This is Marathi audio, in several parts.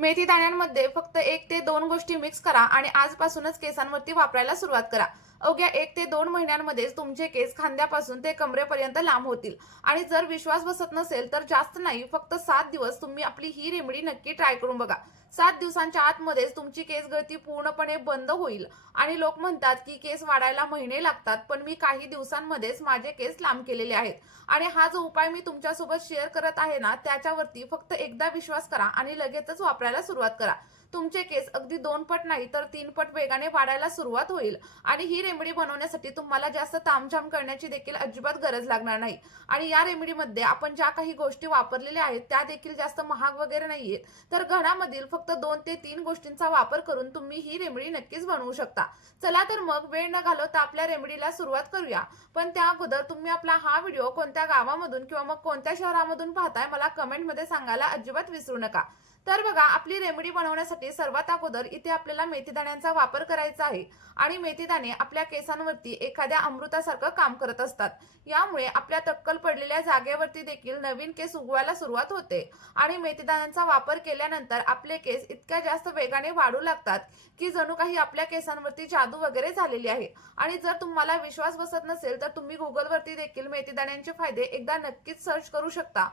मेथी दाण्यांमध्ये फक्त 1 ते 2 गोष्टी मिक्स करा आणि आजपासूनच केसांवरती वापरायला सुरुवात करा. अवघ्या 1 ते 2 महिन्यांमध्येच तुमचे केस खांद्यापासून ते कमरेपर्यंत लांब होतील. आणि जर विश्वास बसत नसेल तर जास्त नाही, फक्त 7 दिवस तुम्ही आपली ही रेमेडी नक्की ट्राय करून बघा. 7 दिवसांच्या आतमध्येच तुमची केस गळती पूर्णपणे बंद होईल. आणि लोक म्हणतात की केस वाढायला महिने लागतात, पण मी काही दिवसांमध्येच माझे केस लांब केलेले आहेत. आणि हा जो उपाय मी तुमच्यासोबत शेअर करत आहे ना, त्याच्यावरती फक्त एकदा विश्वास करा आणि लगेचच वापरायला सुरुवात करा. तुमचे केस अगदी 2 पट नाही तर 3 पट वेगाने वाढायला सुरुवात होईल. आणि ही रेमेडी बनवण्यासाठी तुम्हाला जास्त तामझाम करण्याची देखील अजिबात गरज लागणार नाही. आणि या रेमेडीमध्ये आपण ज्या काही गोष्टी वापरलेल्या आहेत त्या देखील जास्त महाग वगैरे नाहीयेत. तर घरामधील फक्त 2 ते 3 गोष्टींचा वापर करून तुम्ही ही रेमेडी नक्कीच बनवू शकता. चला तर मग वेळ न घालवता आपल्या रेमेडीला सुरुवात करूया. पण त्या अगोदर तुम्ही आपला हा व्हिडिओ कोणत्या गावामधून किंवा मग कोणत्या शहरामधून पाहताय मला कमेंटमध्ये सांगायला अजिबात विसरू नका. तर बघा, आपली रेमेडी बनवण्यासाठी सर्वात अगोदर इथे आपल्याला मेथीदाण्यांचा वापर करायचा आहे. आणि मेथीदाणे आपल्या केसांवरती एखाद्या अमृतासारखं काम करत असतात. यामुळे आपल्या टक्कल पडलेल्या जागेवरती देखील नवीन केस उगवायला सुरुवात होते. आणि मेथीदाण्यांचा वापर केल्यानंतर आपले केस इतक्या जास्त वेगाने वाढू लागतात की जणू काही आपल्या केसांवरती जादू वगैरे झालेली आहे. आणि जर तुम्हाला विश्वास बसत नसेल तर तुम्ही गुगलवरती देखील मेथीदाण्यांचे फायदे एकदा नक्कीच सर्च करू शकता.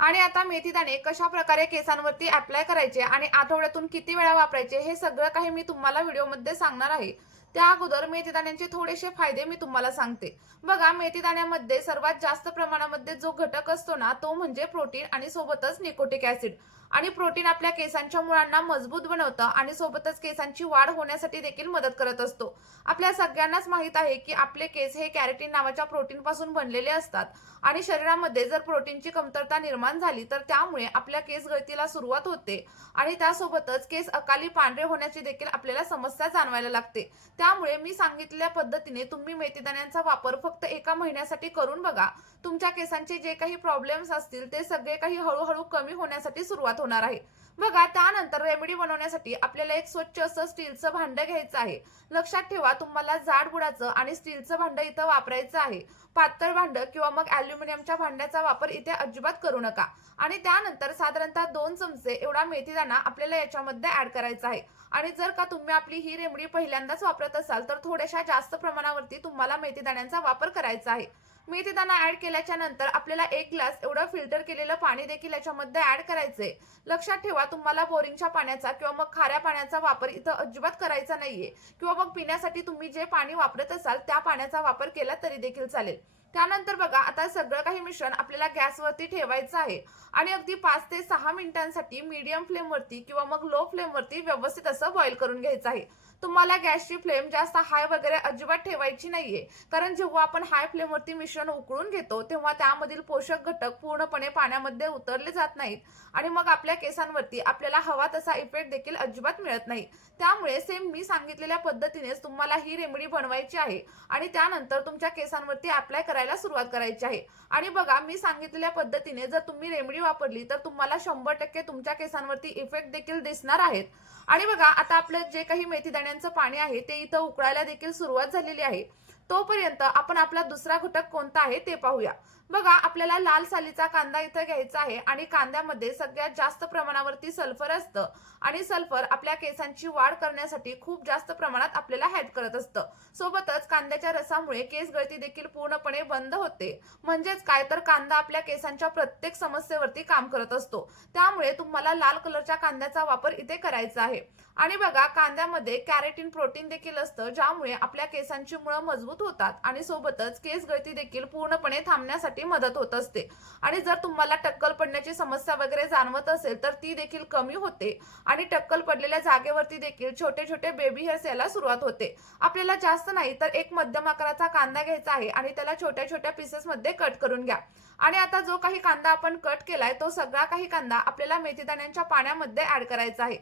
आणि आता मेथीदाणे कशा प्रकारे केसांवरती अप्लाय करायचे आणि आठवड्यातून किती वेळा वापरायचे हे सगळं काही मी तुम्हाला व्हिडिओमध्ये सांगणार आहे. त्या अगोदर मेथीदाण्यांचे थोडेसे फायदे मी तुम्हाला सांगते. बघा, मेथीदाण्यामध्ये सर्वात जास्त प्रमाणामध्ये जो घटक असतो ना, तो म्हणजे प्रोटीन आणि सोबतच निकोटिक ऍसिड. आणि प्रोटीन आपल्या केसांच्या मुळांना मजबूत बनवतं आणि सोबतच केसांची वाढ होण्यासाठी देखील मदत करत असतो. आपल्या सगळ्यांनाच माहित आहे की आपले केस हे कॅरोटीन नावाच्या प्रोटीन पासून बनलेले असतात. आणि शरीरामध्ये जर प्रोटीनची कमतरता निर्माण झाली तर त्यामुळे आपल्या केस गळतीला सुरुवात होते. आणि त्यासोबतच केस अकाली पांढरे होण्याची देखील आपल्याला समस्या जाणवायला लागते. त्यामुळे मी सांगितलेल्या पद्धतीने तुम्ही मेथीदाण्यांचा वापर फक्त 1 महिन्यासाठी करून बघा. तुमच्या केसांचे जे काही प्रॉब्लेम्स असतील ते सगळे काही हळूहळू कमी होण्यासाठी सुरुवात होणार आहे. बघा, त्यानंतर रेमेडी बनवण्यासाठी आपल्याला एक स्वच्छ असं स्टीलचं भांडं घ्यायचं आहे. लक्षात ठेवा, तुम्हाला जाड बुडाचं आणि स्टीलचं भांडं इथं वापरायचं आहे. पातळ भांडं किंवा मग अॅल्युमिनियमच्या भांड्याचा वापर इथे अजिबात करू नका. आणि त्यानंतर साधारणतः 2 चमचे एवढा मेथीदाणा आपल्याला याच्यामध्ये ऍड करायचा आहे. आणि जर का तुम्ही आपली ही रेमेडी पहिल्यांदाच वापरत असाल तर थोड्याशा जास्त प्रमाणावरती तुम्हाला मेथीदाण्यांचा वापर करायचा आहे. मेथीदाणा ऍड केल्याच्या नंतर आपल्याला 1 ग्लास एवढं फिल्टर केलेलं पाणी देखील याच्यामध्ये ऍड करायचंय. लक्षात ठेवा, तुम्हाला बोरिंगच्या पाण्याचा किंवा मग खाऱ्या पाण्याचा वापर इथं अजिबात करायचा नाहीये. किंवा मग पिण्यासाठी तुम्ही जे पाणी वापरत असाल त्या पाण्याचा वापर केला तरी देखील चालेल. त्यानंतर बघा, आता सगळं काही मिश्रण आपल्याला गॅसवरती ठेवायचं आहे. आणि अगदी 5 ते 6 मिनिटांसाठी मीडियम फ्लेमवरती किंवा मग लो फ्लेमवरती व्यवस्थित असं बॉईल करून घ्यायचं आहे. तुम्हाला गॅसची फ्लेम जास्त हाय वगैरे अजिबात ठेवायची नाहीये. कारण जेव्हा आपण हाय फ्लेमवरती मिश्रण उकळून घेतो तेव्हा त्यामधील पोषक घटक पूर्णपणे पाण्यामध्ये उतरले जात नाहीत. आणि मग आपल्या केसांवरती आपल्याला हवा तसा इफेक्ट देखील अजिबात मिळत नाही. त्यामुळे सेम मी सांगितलेल्या पद्धतीनेच तुम्हाला ही रेमेडी बनवायची आहे. आणि त्यानंतर तुमच्या केसांवरती अप्लाय करायला सुरुवात करायची आहे. आणि बघा, मी सांगितलेल्या पद्धतीने जर तुम्ही रेमेडी वापरली तर तुम्हाला 100% तुमच्या केसांवरती इफेक्ट देखील दिसणार आहेत. आणि बघा, आता आपलं जे काही मेथीदाण्यांचं पाणी आहे ते इथं उकळायला देखील सुरुवात झालेली आहे. तोपर्यंत आपण आपला दुसरा घटक कोणता आहे ते पाहूया. बघा, आपल्याला लाल सालीचा कांदा इथं घ्यायचा आहे. आणि कांद्यामध्ये सगळ्यात जास्त प्रमाणावरती सल्फर असतं. आणि सल्फर आपल्या केसांची वाढ करण्यासाठी खूप जास्त प्रमाणात आपल्याला हेल्प करत असतं. सोबतच कांद्याच्या रसामुळे केस गळती देखील पूर्णपणे बंद होते. म्हणजेच काय, तर कांदा आपल्या केसांच्या प्रत्येक समस्येवरती काम करत असतो. त्यामुळे तुम्हाला लाल कलरच्या कांद्याचा वापर इथे करायचा आहे. आणि बघा, कांद्यामध्ये कॅरोटीन प्रोटीन देखील असतं, ज्यामुळे आपल्या केसांची मुळं मजबूत होतात आणि सोबतच केस गळती देखील पूर्णपणे थांबण्यासाठी मदत होत असते. आणि जर तुम्हाला टक्कल पडण्याची समस्या वगैरे जाणवत असेल तर ती देखील कमी होते. आणि टक्कल पडलेल्या जागेवरती देखील छोटे छोटे बेबी हेअर्स यायला सुरुवात होते. आपल्याला जास्त नाही तर एक मध्यम आकाराचा कांदा घ्यायचा आहे आणि त्याला छोट्या छोट्या पीसेस मध्ये कट करून घ्या. आणि आता जो काही कांदा आपण कट केलाय तो सगळा काही कांदा आपल्याला मेथीदाण्यांच्या पाण्यामध्ये ऍड करायचा आहे.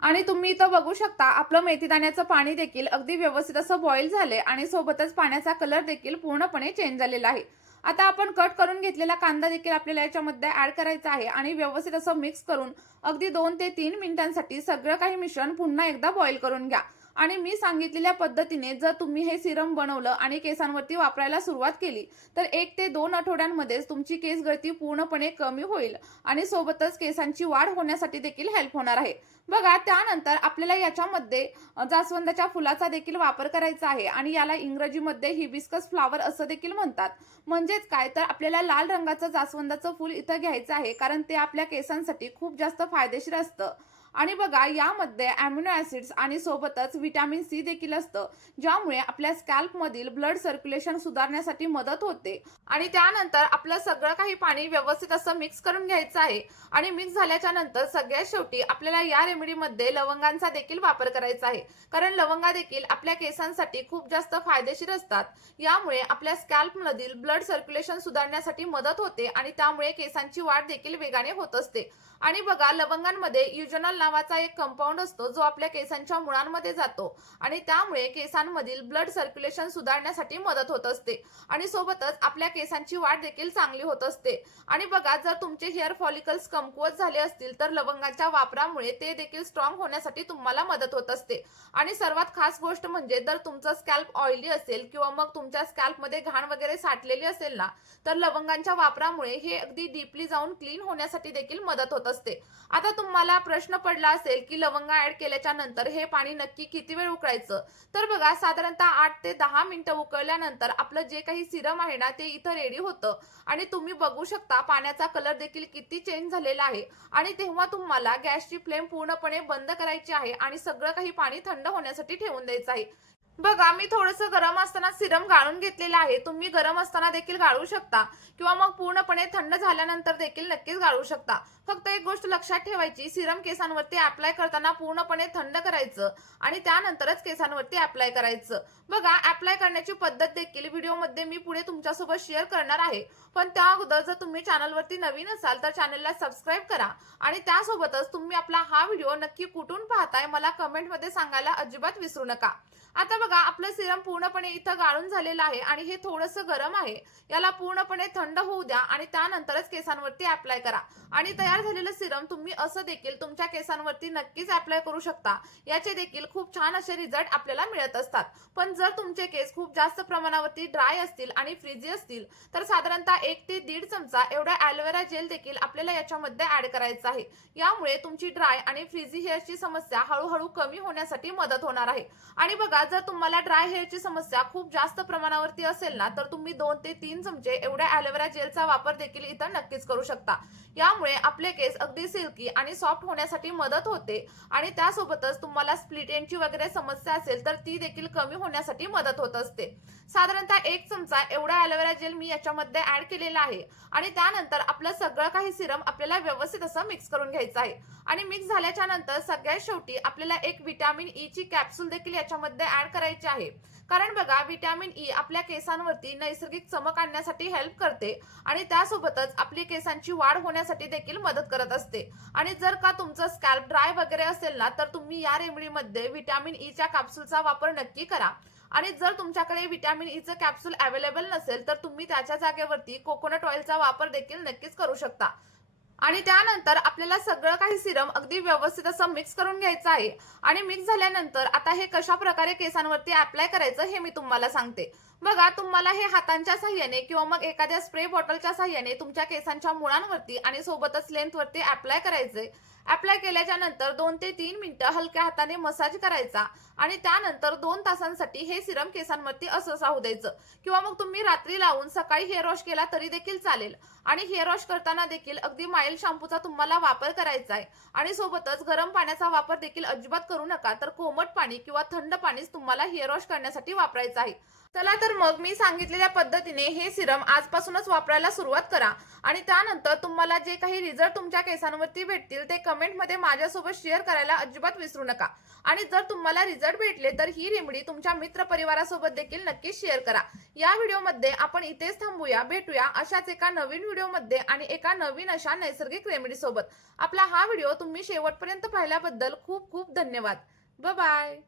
आणि तुम्ही इथं बघू शकता, आपलं मेथीदाण्याचं पाणी देखील अगदी व्यवस्थित असं बॉईल झालंय आणि सोबतच पाण्याचा कलर देखील पूर्णपणे चेंज झालेला आहे. आता आपण कट करून घेतलेला कांदा देखील आपल्याला याच्यामध्ये ऍड करायचा आहे. आणि व्यवस्थित असं मिक्स करून अगदी 2 ते 3 मिनिटांसाठी सगळं काही मिश्रण पुन्हा एकदा बॉईल करून घ्या. आणि मी सांगितलेल्या पद्धतीने जर तुम्ही हे सिरम बनवलं आणि केसांवरती वापरायला सुरुवात केली तर 1 ते 2 आठवड्यांमध्येच तुमची केस गळती पूर्णपणे कमी होईल आणि सोबतच केसांची वाढ होण्यासाठी देखील हेल्प होणार आहे. बघा, त्यानंतर आपल्याला याच्यामध्ये जास्वंदाच्या फुलाचा देखील वापर करायचा आहे आणि याला इंग्रजीमध्ये हिबिस्कस फ्लॉवर असं देखील म्हणतात. म्हणजेच काय, तर आपल्याला लाल रंगाचं जास्वंदाचं फूल इथं घ्यायचं आहे, कारण ते आपल्या केसांसाठी खूप जास्त फायदेशीर असतं. आणि बघा, यामध्ये अॅमिनो ऍसिड्स आणि सोबतच व्हिटॅमिन सी देखील असतं, ज्यामुळे आपल्या स्कॅल्पमधील ब्लड सर्क्युलेशन सुधारण्यासाठी मदत होते. आणि त्यानंतर आपलं सगळं काही पाणी व्यवस्थित असं मिक्स करून घ्यायचं आहे. आणि मिक्स झाल्याच्या नंतर सगळ्यात शेवटी आपल्याला या रेमेडीमध्ये लवंगांचा देखील वापर करायचा आहे, कारण लवंगा देखील आपल्या केसांसाठी खूप जास्त फायदेशीर असतात. यामुळे आपल्या स्कॅल्पमधील ब्लड सर्क्युलेशन सुधारण्यासाठी मदत होते आणि त्यामुळे केसांची वाढ देखील वेगाने होत असते. आणि बघा, लवंगांमध्ये युजनल नावाचा एक कंपाऊंड असतो, जो आपल्या केसांच्या मुळांमध्ये जातो आणि त्यामुळे केसांमधील ब्लड सर्क्युलेशन सुधारण्यासाठी मदत होत असते आणि सोबतच आपल्या केसांची वाढ देखील चांगली होत असते. आणि बघा, जर तुमचे हेअर फॉलिकल्स कमकुवत झाले असतील तर लवंगाच्या वापरामुळे ते देखील स्ट्रॉंग होण्यासाठी तुम्हाला मदत होत असते. आणि सर्वात खास गोष्ट म्हणजे, जर तुमचं स्कॅल्प ऑइली असेल किंवा मग तुमच्या स्कॅल्पमध्ये घाण वगैरे साठलेली असेल ना, तर लवंगांच्या वापरामुळे हे अगदी डीपली जाऊन क्लीन होण्यासाठी देखील मदत होत असते. आता तुम्हाला प्रश्न पडला असेल की लवंगा ऍड केल्याच्या नंतर हे पाणी नक्की किती वेळ उकळायचं. तर बघा, साधारणतः 8 ते 10 मिनिटं उकळल्यानंतर आपलं जे काही सिरम आहे ना, ते इथं रेडी होतं. आणि तुम्ही बघू शकता पाण्याचा कलर देखील किती चेंज झालेला आहे. आणि तेव्हा तुम्हाला गॅसची फ्लेम पूर्णपणे बंद करायची आहे आणि सगळं काही पाणी थंड होण्यासाठी ठेवून द्यायचं आहे. बघा, मी थोडंसं गरम असताना सिरम गाळून घेतलेलं आहे. तुम्ही गरम असताना देखील गाळू शकता किंवा मग पूर्णपणे थंड झाल्यानंतर देखील नक्कीच गाळू शकता. फक्त एक गोष्ट लक्षात ठेवायची, सिरम केसांवरती अप्लाय करताना पूर्णपणे थंड करायचं आणि त्यानंतरच केसांवरती अप्लाय करायचं. बघा, अप्लाय करण्याची पद्धत देखील व्हिडिओमध्ये मी पुढे तुमच्यासोबत शेअर करणार आहे. पण त्या अगोदर जर तुम्ही चॅनलवरती नवीन असाल तर चॅनलला सबस्क्राईब करा आणि त्यासोबतच तुम्ही आपला हा व्हिडिओ नक्की कुठून पाहताय मला कमेंटमध्ये सांगायला अजिबात विसरू नका. आता बघा, आपलं सिरम पूर्णपणे इथं गाळून झालेलं आहे आणि हे थोडंसं गरम आहे. याला पूर्णपणे थंड होऊ द्या आणि त्यानंतरच केसांवरती अप्लाय करा. आणि तयार झालेलं सिरम तुम्ही असं देखील तुमच्या केसांवरती नक्कीच अप्लाय करू शकता. याचे देखील खूप छान असे रिझल्ट आपल्याला मिळत असतात. पण जर तुमचे केस खूप जास्त प्रमाणावरती ड्राय असतील आणि फ्रिझी असतील तर साधारणतः 1 ते 1.5 चमचा एवढा ॲलोवेरा जेल देखील आपल्याला याच्यामध्ये ऍड करायचा आहे. यामुळे तुमची ड्राय आणि फ्रिझी हेअरची समस्या हळूहळू कमी होण्यासाठी मदत होणार आहे. आणि बघा, जर तुम्हाला ड्राय हेअरची समस्या खूप जास्त प्रमाणावरती असेल ना, तर तुम्ही 2 ते 3 चमचे एवढ्या ॲलोवेरा जेलचा वापर देखील इथं नक्कीच करू शकता. यामुळे आपले केस अगदी सिल्की आणि सॉफ्ट होण्यासाठी मदत होते आणि त्यासोबतच तुम्हाला स्प्लिट एंडची वगैरे समस्या असेल तर ती देखील कमी होण्यासाठी मदत होत असते. साधारणतः 1 चमचा एवढा ॲलोवेरा जेल मी याच्यामध्ये ऍड केलेला आहे आणि त्यानंतर आपलं सगळं काही सिरम आपल्याला व्यवस्थित असं मिक्स करून घ्यायचं आहे. आणि मिक्स झाल्याच्या नंतर सगळ्यात शेवटी आपल्याला एक व्हिटॅमिन ई ची कॅप्सूल देखील याच्यामध्ये ऍड करायची आहे. कारण बघा, व्हिटॅमिन ई आपल्या केसांवरती नैसर्गिक चमक आणण्यासाठी हेल्प करते आणि त्यासोबतच आपली केसांची वाढ होण्यासाठी देखील मदत करत असते. आणि जर का तुमचं स्कॅल्प ड्राय वगैरे असेल ना, तर तुम्ही या रेमेडीमध्ये व्हिटॅमिन ई च्या कॅप्सूलचा वापर नक्की करा. आणि जर तुमच्याकडे व्हिटॅमिन ई चं कॅप्सूल अवेलेबल नसेल तर तुम्ही त्याच्या जागेवरती कोकोनट ऑइलचा वापर देखील नक्कीच करू शकता. आणि त्यानंतर आपल्याला सगळं काही सिरम अगदी व्यवस्थित असं मिक्स करून घ्यायचं आहे. आणि मिक्स झाल्यानंतर आता हे कशा प्रकारे केसांवरती अप्लाय करायचं हे मी तुम्हाला सांगते. बघा, तुम्हाला हे हातांच्या साह्याने किंवा मग एखाद्या स्प्रे बॉटलच्या साह्याने तुमच्या केसांच्या मुळांवरती आणि सोबतच लेंथवरती अप्लाय करायचंय. अप्लाय केल्याच्या नंतर 2 ते 3 मिनिटं हलक्या हाताने मसाज करायचा आणि त्यानंतर 2 तासांसाठी हे सिरम केसांवरती असं राहू द्यायचं. किंवा मग तुम्ही रात्री लावून सकाळी हेअर वॉश केला तरी देखील चालेल. आणि हेअर वॉश करताना देखील अगदी माइल्ड शॅम्पूचा तुम्हाला वापर करायचा आहे. आणि सोबतच गरम पाण्याचा वापर देखील अजिबात करू नका, तर कोमट पाणी किंवा थंड पाणीच तुम्हाला हेअर वॉश करण्यासाठी वापरायचं आहे. चला तर मग मी सांगितलेल्या पद्धतीने हे सिरम आजपासूनच वापरायला सुरुवात करा आणि त्यानंतर तुम्हाला जे काही रिझल्ट तुमच्या केसांवरती भेटतील ते कमेंटमध्ये माझ्यासोबत शेअर करायला अजिबात विसरू नका. आणि जर तुम्हाला रिझल्ट भेटले तर ही रेमेडी तुमच्या मित्र परिवारासोबत देखील नक्कीच शेअर करा. या व्हिडिओमध्ये आपण इथेच थांबूया. भेटूया अशाच एका नवीन व्हिडिओमध्ये आणि एका नवीन अशा नैसर्गिक रेमेडी सोबत. आपला हा व्हिडिओ तुम्ही शेवटपर्यंत पाहिल्याबद्दल खूप खूप धन्यवाद. Bye bye.